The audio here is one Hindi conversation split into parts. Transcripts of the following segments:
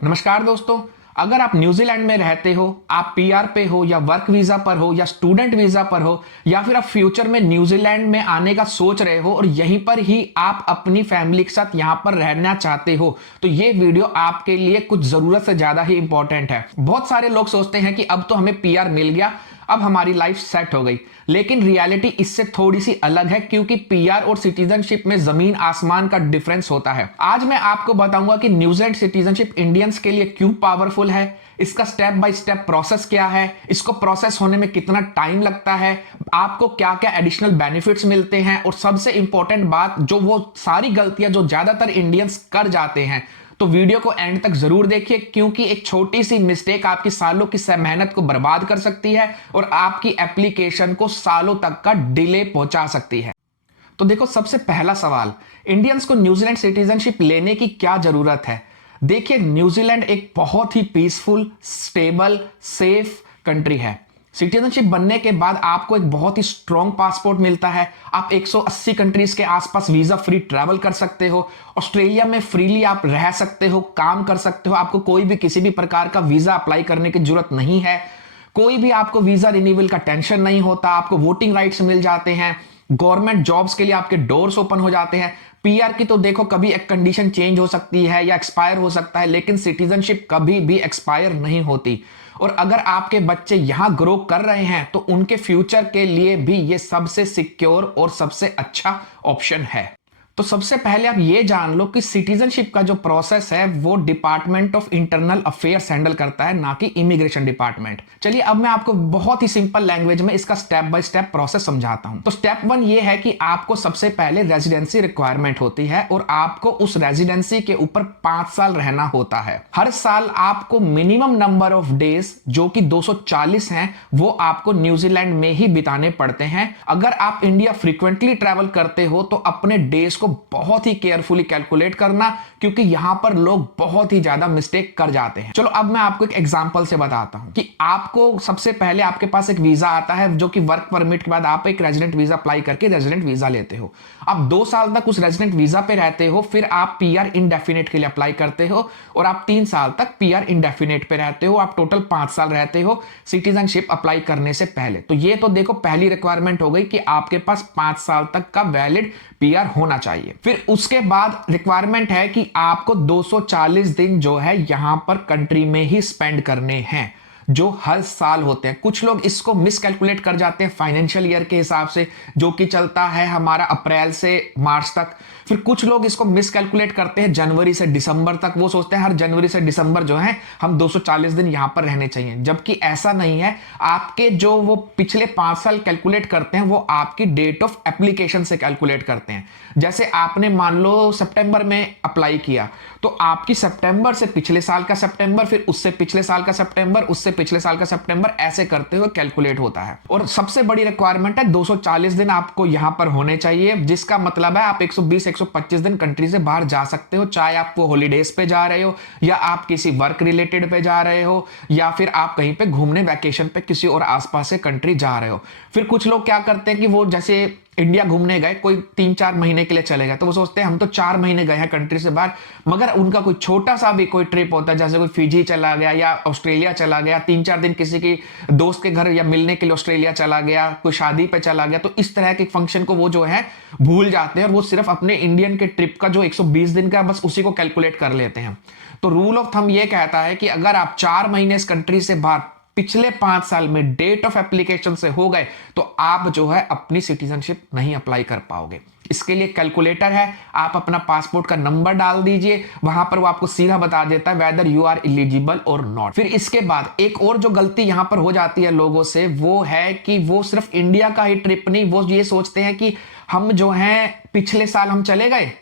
नमस्कार दोस्तों। अगर आप न्यूजीलैंड में रहते हो, आप पीआर पे हो या वर्क वीजा पर हो या स्टूडेंट वीजा पर हो या फिर आप फ्यूचर में न्यूजीलैंड में आने का सोच रहे हो और यहीं पर ही आप अपनी फैमिली के साथ यहां पर रहना चाहते हो, तो ये वीडियो आपके लिए कुछ जरूरत से ज्यादा ही इंपॉर्टेंट है। बहुत सारे लोग सोचते हैं कि अब तो हमें पीआर मिल गया, अब हमारी लाइफ सेट हो गई, लेकिन रियलिटी इससे थोड़ी सी अलग है क्योंकि पीआर और सिटीजनशिप में जमीन आसमान का डिफरेंस होता है। आज मैं आपको बताऊंगा कि न्यूजीलैंड सिटीजनशिप इंडियंस के लिए क्यों पावरफुल है, इसका स्टेप बाय स्टेप प्रोसेस क्या है, इसको प्रोसेस होने में कितना टाइम लगता है, आपको क्या क्या एडिशनल बेनिफिट्स मिलते हैं और सबसे इंपॉर्टेंट बात, जो वो सारी गलतियां जो ज्यादातर इंडियंस कर जाते हैं। तो वीडियो को एंड तक जरूर देखिए क्योंकि एक छोटी सी मिस्टेक आपकी सालों की मेहनत को बर्बाद कर सकती है और आपकी एप्लीकेशन को सालों तक का डिले पहुंचा सकती है। तो देखो, सबसे पहला सवाल, इंडियंस को न्यूजीलैंड सिटीजनशिप लेने की क्या जरूरत है। देखिए, न्यूजीलैंड एक बहुत ही पीसफुल, स्टेबल, सेफ कंट्री है। सिटीजनशिप बनने के बाद आपको एक बहुत ही स्ट्रॉन्ग पासपोर्ट मिलता है। आप 180 कंट्रीज के आसपास वीजा फ्री ट्रैवल कर सकते हो। ऑस्ट्रेलिया में फ्रीली आप रह सकते हो, काम कर सकते हो। आपको कोई भी किसी भी प्रकार का वीजा अप्लाई करने की जरूरत नहीं है। कोई भी आपको वीजा रिन्यूअल का टेंशन नहीं होता। आपको वोटिंग राइट्स मिल जाते हैं। गवर्नमेंट जॉब्स के लिए आपके डोर्स ओपन हो जाते हैं। पीआर की तो देखो, कभी एक कंडीशन चेंज हो सकती है या एक्सपायर हो सकता है, लेकिन सिटीजनशिप कभी भी एक्सपायर नहीं होती। और अगर आपके बच्चे यहां ग्रो कर रहे हैं तो उनके फ्यूचर के लिए भी ये सबसे सिक्योर और सबसे अच्छा ऑप्शन है। तो सबसे पहले आप ये जान लो कि सिटीजनशिप का जो प्रोसेस है वो department of internal affairs handle करता है, ना कि इमिग्रेशन डिपार्टमेंट। चलिए, अब मैं आपको बहुत ही सिंपल लैंग्वेज में इसका स्टेप बाय स्टेप प्रोसेस समझाता हूं। तो स्टेप 1 ये है कि आपको सबसे पहले रेजिडेंसी रिक्वायरमेंट होती है और आपको उस रेजिडेंसी के ऊपर 5 साल रहना होता है। हर साल आपको मिनिमम नंबर ऑफ डेज, जो कि 240 हैं, वो आपको न्यूजीलैंड में ही बिताने पड़ते हैं। अगर आप इंडिया फ्रीक्वेंटली ट्रैवल करते हो तो अपने डेज को बहुत ही केयरफुली कैलकुलेट करना, क्योंकि यहां पर लोग बहुत ही ज्यादा मिस्टेक कर जाते हैं। चलो, अब मैं आपको एक एग्जांपल से बताता हूं कि आपको सबसे पहले आपके पास एक वीजा आता है, जो कि वर्क परमिट के बाद आप एक रेजिडेंट वीजा अप्लाई करके रेजिडेंट वीजा लेते हो। आप 2 साल तक उस रेजिडेंट वीजा पे रहते हो, फिर आप पीआर इंडेफिनिट के लिए अप्लाई करते हो और आप 3 साल तक पीआर इंडेफिनिट पे रहते हो। आप टोटल 5 साल रहते हो सिटीजनशिप अप्लाई करने से पहले। तो ये तो देखो, पहली रिक्वायरमेंट हो गई कि आपके पास 5 साल तक का वैलिड पीआर होना चाहिए। फिर उसके बाद रिक्वायरमेंट है कि आपको 240 दिन जो है यहां पर कंट्री में ही स्पेंड करने हैं, जो हर साल होते हैं। कुछ लोग इसको मिसकैलकुलेट कर जाते हैं फाइनेंशियल ईयर के हिसाब से, जो कि चलता है हमारा अप्रैल से मार्च तक। फिर कुछ लोग इसको मिसकैलकुलेट करते हैं जनवरी से दिसंबर तक। वो सोचते हैं हर जनवरी से दिसंबर जो है हम 240 दिन यहां पर रहने चाहिए, जबकि ऐसा नहीं है। आपके जो वो पिछले 5 साल कैलकुलेट करते हैं वो आपकी डेट ऑफ एप्लीकेशन से कैलकुलेट करते हैं। जैसे आपने मान लो सितंबर में अप्लाई किया, तो आपकी सितंबर से पिछले साल का सितंबर, फिर उससे पिछले साल का सितंबर, उससे पिछले साल का सितंबर, ऐसे करते हुए कैलकुलेट होता है। और सबसे बड़ी रिक्वायरमेंट है 240 दिन आपको यहां पर होने चाहिए, जिसका मतलब है आप 120-125 दिन कंट्री से बाहर जा सकते हो, चाहे आप वो हॉलीडेज पे जा रहे हो या आप किसी वर्क रिलेटेड पे जा रहे हो या फिर आप कहीं पे घूमने वैकेशन पे किसी और आसपास के कंट्री जा रहे हो। फिर कुछ लोग क्या करते हैं कि वो जैसे इंडिया घूमने गए, कोई 3-4 महीने के लिए चले गए, तो वो सोचते हैं हम तो 4 महीने गए हैं कंट्री से बाहर, मगर उनका कोई छोटा सा भी कोई ट्रिप होता है, जैसे कोई फिजी चला गया या ऑस्ट्रेलिया चला गया, 3-4 दिन किसी की दोस्त के घर या मिलने के लिए ऑस्ट्रेलिया चला गया, कोई शादी पे चला गया, तो इस तरह के फंक्शन को वो जो है भूल जाते हैं और वो सिर्फ अपने इंडियन के ट्रिप का जो 120 दिन का बस उसी को कैलकुलेट कर लेते हैं। तो रूल ऑफ थंब ये कहता है कि अगर आप 4 महीने इस कंट्री से बाहर पिछले 5 साल में डेट ऑफ एप्लीकेशन से हो गए, तो आप जो है अपनी सिटीजनशिप नहीं अप्लाई कर पाओगे। इसके लिए कैलकुलेटर है, आप अपना पासपोर्ट का नंबर डाल दीजिए, वहां पर वो आपको सीधा बता देता है वेदर यू आर एलिजिबल और नॉट। फिर इसके बाद एक और जो गलती यहां पर हो जाती है लोगों से, वो है कि वो सिर्फ इंडिया का ही ट्रिप नहीं, वो ये सोचते हैं कि हम जो है पिछले साल हम चले गए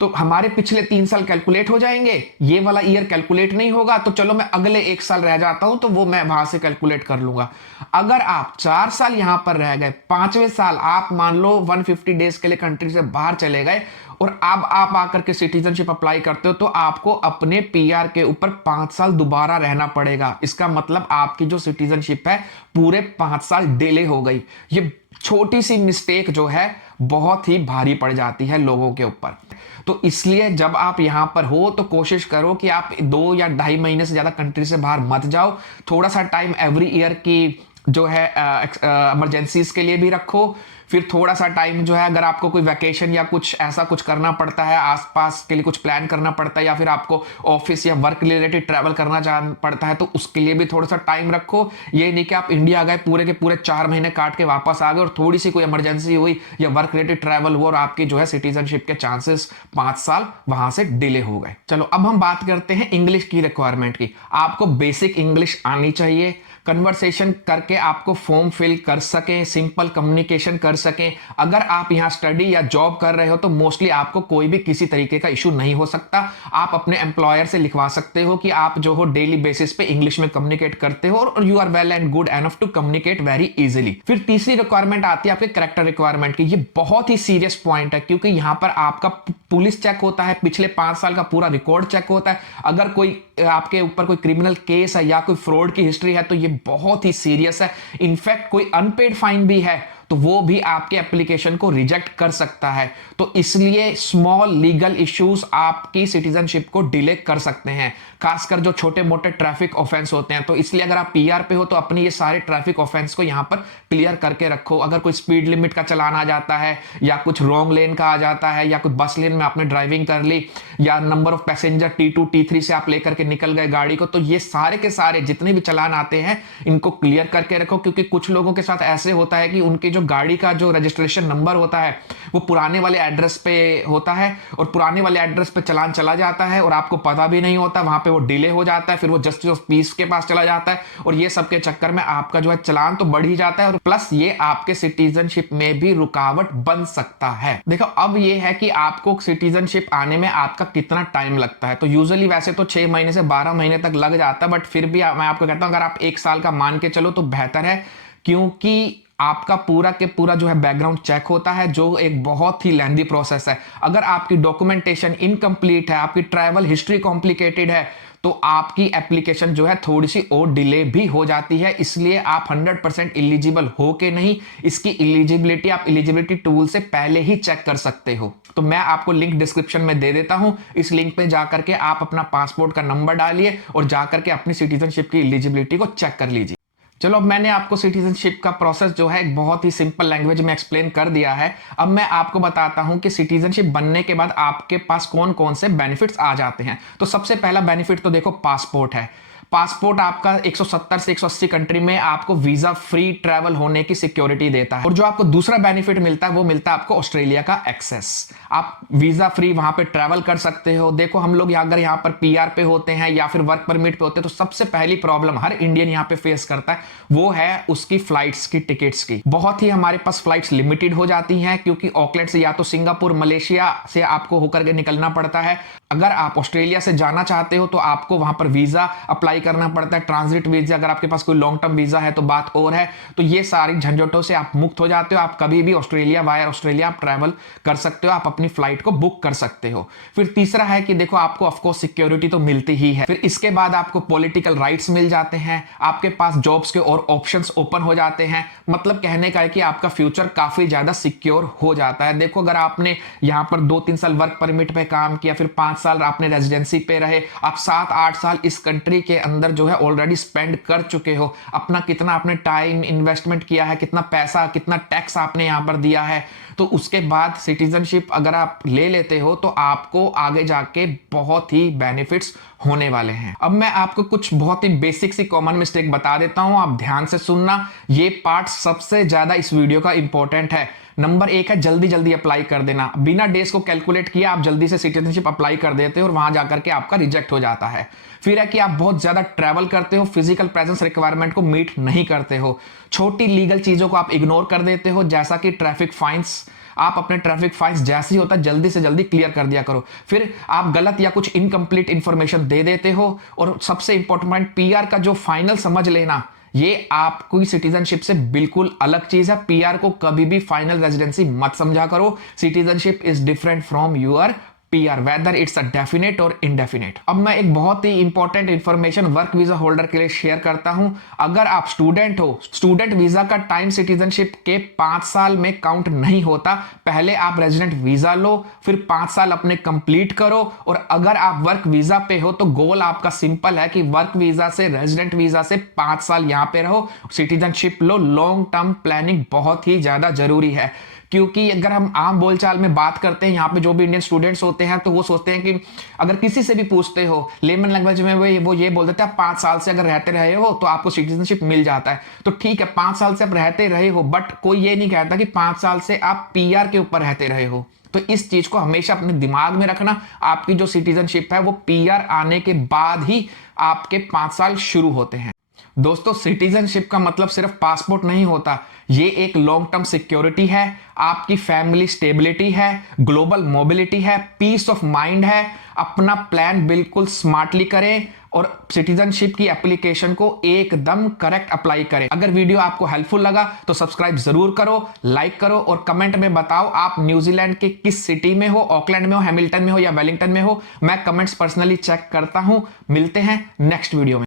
तो हमारे पिछले 3 साल कैलकुलेट हो जाएंगे, ये वाला ईयर कैलकुलेट नहीं होगा, तो चलो मैं अगले 1 साल रह जाता हूं तो वो मैं वहां से कैलकुलेट कर लूंगा। अगर आप 4 साल यहां पर रह गए, 5वें साल आप मान लो 150 डेज के लिए कंट्री से बाहर चले गए और अब आप आकर के सिटीजनशिप अप्लाई करते हो, तो आपको अपने पीआर के ऊपर 5 साल दोबारा रहना पड़ेगा। इसका मतलब आपकी जो सिटीजनशिप है पूरे 5 साल डिले हो गई। ये छोटी सी मिस्टेक जो है बहुत ही भारी पड़ जाती है लोगों के ऊपर। तो इसलिए जब आप यहाँ पर हो तो कोशिश करो कि आप 2 या 2.5 महीने से ज़्यादा कंट्री से बाहर मत जाओ। थोड़ा सा टाइम एवरी ईयर की जो है इमरजेंसीज के लिए भी रखो। फिर थोड़ा सा टाइम जो है अगर आपको कोई वैकेशन या कुछ ऐसा कुछ करना पड़ता है, आसपास के लिए कुछ प्लान करना पड़ता है, या फिर आपको ऑफिस या वर्क रिलेटेड ट्रैवल करना पड़ता है, तो उसके लिए भी थोड़ा सा टाइम रखो। ये नहीं कि आप इंडिया गए पूरे के पूरे 4 महीने काट के वापस आ गए और थोड़ी सी कोई इमरजेंसी हुई या वर्क रिलेटेड ट्रैवल हुआ और आपकी जो है सिटीजनशिप के चांसेस 5 साल वहां से डिले हो गए। चलो अब हम बात करते हैं इंग्लिश की रिक्वायरमेंट की। आपको बेसिक इंग्लिश आनी चाहिए, कन्वर्सेशन करके आपको फॉर्म फिल कर सकें, सिंपल कम्युनिकेशन कर सकें। अगर आप यहाँ स्टडी या जॉब कर रहे हो तो मोस्टली आपको कोई भी किसी तरीके का इशू नहीं हो सकता। आप अपने एम्प्लॉयर से लिखवा सकते हो कि आप जो हो डेली बेसिस पे इंग्लिश में कम्युनिकेट करते हो और you are well and good enough to communicate very easily. फिर तीसरी रिक्वायरमेंट आती है आपके कैरेक्टर रिक्वायरमेंट की। ये बहुत ही सीरियस पॉइंट है क्योंकि यहाँ पर आपका पुलिस चेक होता है, पिछले 5 साल का पूरा रिकॉर्ड चेक होता है। अगर कोई आपके ऊपर कोई क्रिमिनल केस है या कोई फ्रॉड की हिस्ट्री है तो ये बहुत ही सीरियस है। इनफैक्ट कोई अनपेड फाइन भी है तो वो भी आपके एप्लीकेशन को रिजेक्ट कर सकता है। तो इसलिए स्मॉल लीगल इश्यूज आपकी सिटीजनशिप को डिले कर सकते हैं, खासकर जो छोटे मोटे ट्रैफिक ऑफेंस होते हैं। तो इसलिए अगर आप पीआर पे हो तो अपनी ये सारे ट्रैफिक ऑफेंस को यहां पर क्लियर करके रखो। अगर कोई स्पीड लिमिट का चलान आ जाता है या कुछ रॉन्ग लेन का आ जाता है या कुछ बस लेन में आपने ड्राइविंग कर ली या number of passenger T2 T3 से आप लेकर के निकल गए गाड़ी को, तो ये सारे के सारे जितने भी चलान आते हैं इनको क्लियर करके रखो। क्योंकि कुछ लोगों के साथ ऐसे होता है कि उनकी जो गाड़ी का जो रजिस्ट्रेशन नंबर होता है वो पुराने वाले एड्रेस पे होता है और पुराने वाले एड्रेस पे चलान चला जाता है और आपको पता भी नहीं होता, वहां पे वो डिले हो जाता है, फिर वो जस्टिस ऑफ पीस के पास चला जाता है और ये सब के चक्कर में आपका जो है चलान तो बढ़ ही जाता है और प्लस ये आपके सिटीजनशिप में भी रुकावट बन सकता है। देखो अब ये है कि आपको सिटीजनशिप आने में आपका कितना टाइम लगता है। तो यूजुअली वैसे तो 6 महीने से 12 महीने तक लग जाता है, बट फिर भी मैं आपको कहता हूं अगर आप 1 साल का मान के चलो तो बेहतर है, क्योंकि आपका पूरा के पूरा जो है बैकग्राउंड चेक होता है जो एक बहुत ही लेंथी प्रोसेस है। अगर आपकी डॉक्यूमेंटेशन इनकम्प्लीट है, आपकी ट्रैवल हिस्ट्री कॉम्प्लिकेटेड है, तो आपकी एप्लीकेशन जो है थोड़ी सी और डिले भी हो जाती है। इसलिए आप 100% एलिजिबल हो के नहीं, इसकी एलिजिबिलिटी आप एलिजिबिलिटी टूल से पहले ही चेक कर सकते हो। तो मैं आपको लिंक डिस्क्रिप्शन में दे देता हूं, इस लिंक पे जाकर के आप अपना पासपोर्ट का नंबर डालिए और जाकर के अपनी सिटीजनशिप की एलिजिबिलिटी को चेक कर लीजिए। चलो अब मैंने आपको सिटीजनशिप का प्रोसेस जो है एक बहुत ही सिंपल लैंग्वेज में एक्सप्लेन कर दिया है। अब मैं आपको बताता हूं कि सिटीजनशिप बनने के बाद आपके पास कौन कौन से बेनिफिट्स आ जाते हैं। तो सबसे पहला बेनिफिट तो देखो पासपोर्ट है। पासपोर्ट आपका 170 से 180 कंट्री में आपको वीजा फ्री ट्रैवल होने की सिक्योरिटी देता है। और जो आपको दूसरा बेनिफिट मिलता है वो मिलता है आपको ऑस्ट्रेलिया का एक्सेस। आप वीजा फ्री वहां पे ट्रैवल कर सकते हो। देखो हम लोग अगर यहाँ पर पीआर पे होते हैं या फिर वर्क परमिट पे होते हैं तो सबसे पहली प्रॉब्लम हर इंडियन यहाँ पे फेस करता है वो है उसकी फ्लाइट्स की टिकट्स की। बहुत ही हमारे पास फ्लाइट्स लिमिटेड हो जाती हैं क्योंकि ऑकलैंड से या तो सिंगापुर मलेशिया से आपको होकर के निकलना पड़ता है। अगर आप ऑस्ट्रेलिया से जाना चाहते हो तो आपको वहां पर वीजा अप्लाई करना पड़ता है, ट्रांजिट वीजा। अगर आपके पास कोई लॉन्ग टर्म वीजा है तो बात और है। तो ये सारी झंझटों से आप मुक्त हो जाते हो। आप कभी भी ऑस्ट्रेलिया वाया ऑस्ट्रेलिया आप ट्रैवल कर सकते हो, आप अपनी फ्लाइट को बुक कर सकते हो। फिर तीसरा है कि देखो आपको ऑफकोर्स सिक्योरिटी तो मिलती ही है, फिर इसके बाद आपको पॉलिटिकल राइट्स मिल जाते हैं, आपके पास जॉब्स के और ऑप्शंस ओपन हो जाते हैं। मतलब कहने का है कि आपका फ्यूचर काफी ज्यादा सिक्योर हो जाता है। देखो अगर आपने यहां पर 2-3 साल वर्क परमिट पे काम किया, फिर 5 साल आपने रेजिडेंसी पे रहे, आप 7-8 साल इस कंट्री के अंदर जो है ऑलरेडी स्पेंड कर चुके हो, अपना कितना आपने टाइम इन्वेस्टमेंट किया है, कितना पैसा कितना टैक्स आपने यहां पर दिया है, तो उसके बाद सिटीजनशिप अगर आप ले लेते हो तो आपको आगे जाके बहुत ही बेनिफिट्स होने वाले हैं। अब मैं आपको कुछ बहुत ही बेसिक सी कॉमन मिस्टेक बता देता हूं, आप ध्यान से सुनना। ये पार्ट सबसे ज्यादा इस वीडियो का इंपॉर्टेंट है। नंबर 1 है जल्दी जल्दी अप्लाई कर देना। बिना डेज को कैलकुलेट किया आप जल्दी से सिटीजनशिप अप्लाई कर देते हो और वहां जाकर के आपका रिजेक्ट हो जाता है। फिर है कि आप बहुत ज्यादा ट्रैवल करते हो, फिजिकल प्रेजेंस रिक्वायरमेंट को मीट नहीं करते हो, छोटी लीगल चीजों को आप इग्नोर कर देते हो, जैसा कि ट्रैफिक फाइन्स। आप अपने ट्रैफिक फाइन्स जैसे ही होता है जल्दी से जल्दी क्लियर कर दिया करो। फिर आप गलत या कुछ इनकम्प्लीट इंफॉर्मेशन दे देते हो। और सबसे इंपॉर्टेंट पीआर का जो फाइनल समझ लेना, ये आपकी सिटीजनशिप से बिल्कुल अलग चीज है। पीआर को कभी भी फाइनल रेजिडेंसी मत समझा करो। Citizenship is different from your PR, whether it's a definite और इनडेफिनेट। अब मैं एक बहुत ही important information work visa holder के लिए शेयर करता हूं। अगर आप स्टूडेंट हो, स्टूडेंट वीजा का टाइम सिटीजनशिप के 5 साल में काउंट नहीं होता। पहले आप रेजिडेंट वीजा लो, फिर 5 साल अपने कंप्लीट करो, और अगर आप वर्क वीजा पे हो तो गोल आपका सिंपल है कि वर्क वीजा से रेजिडेंट वीजा से 5 साल यहां पे रहो, सिटीजनशिप लो। लॉन्ग टर्म प्लानिंग बहुत ही ज्यादा जरूरी है, क्योंकि अगर हम आम बोलचाल में बात करते हैं, यहाँ पे जो भी इंडियन स्टूडेंट्स होते हैं तो वो सोचते हैं कि अगर किसी से भी पूछते हो लेमन लैंग्वेज में, वो ये बोल देते हैं 5 साल से अगर रहते रहे हो तो आपको सिटीजनशिप मिल जाता है। तो ठीक है, 5 साल से आप रहते रहे हो, बट कोई ये नहीं कहता कि 5 साल से आप पीआर के ऊपर रहते रहे हो। तो इस चीज को हमेशा अपने दिमाग में रखना। आपकी जो सिटीजनशिप है वो पीआर आने के बाद ही आपके 5 साल शुरू होते हैं। दोस्तों, सिटीजनशिप का मतलब सिर्फ पासपोर्ट नहीं होता, ये एक लॉन्ग टर्म सिक्योरिटी है, आपकी फैमिली स्टेबिलिटी है, ग्लोबल मोबिलिटी है, पीस ऑफ माइंड है। अपना प्लान बिल्कुल स्मार्टली करें और सिटीजनशिप की एप्लीकेशन को एकदम करेक्ट अप्लाई करें। अगर वीडियो आपको हेल्पफुल लगा तो सब्सक्राइब जरूर करो, लाइक करो और कमेंट में बताओ आप न्यूजीलैंड के किस सिटी में हो, ऑकलैंड में हो, हैमिल्टन में हो या वेलिंगटन में हो। मैं कमेंट्स पर्सनली चेक करता हूं। मिलते हैं नेक्स्ट वीडियो में।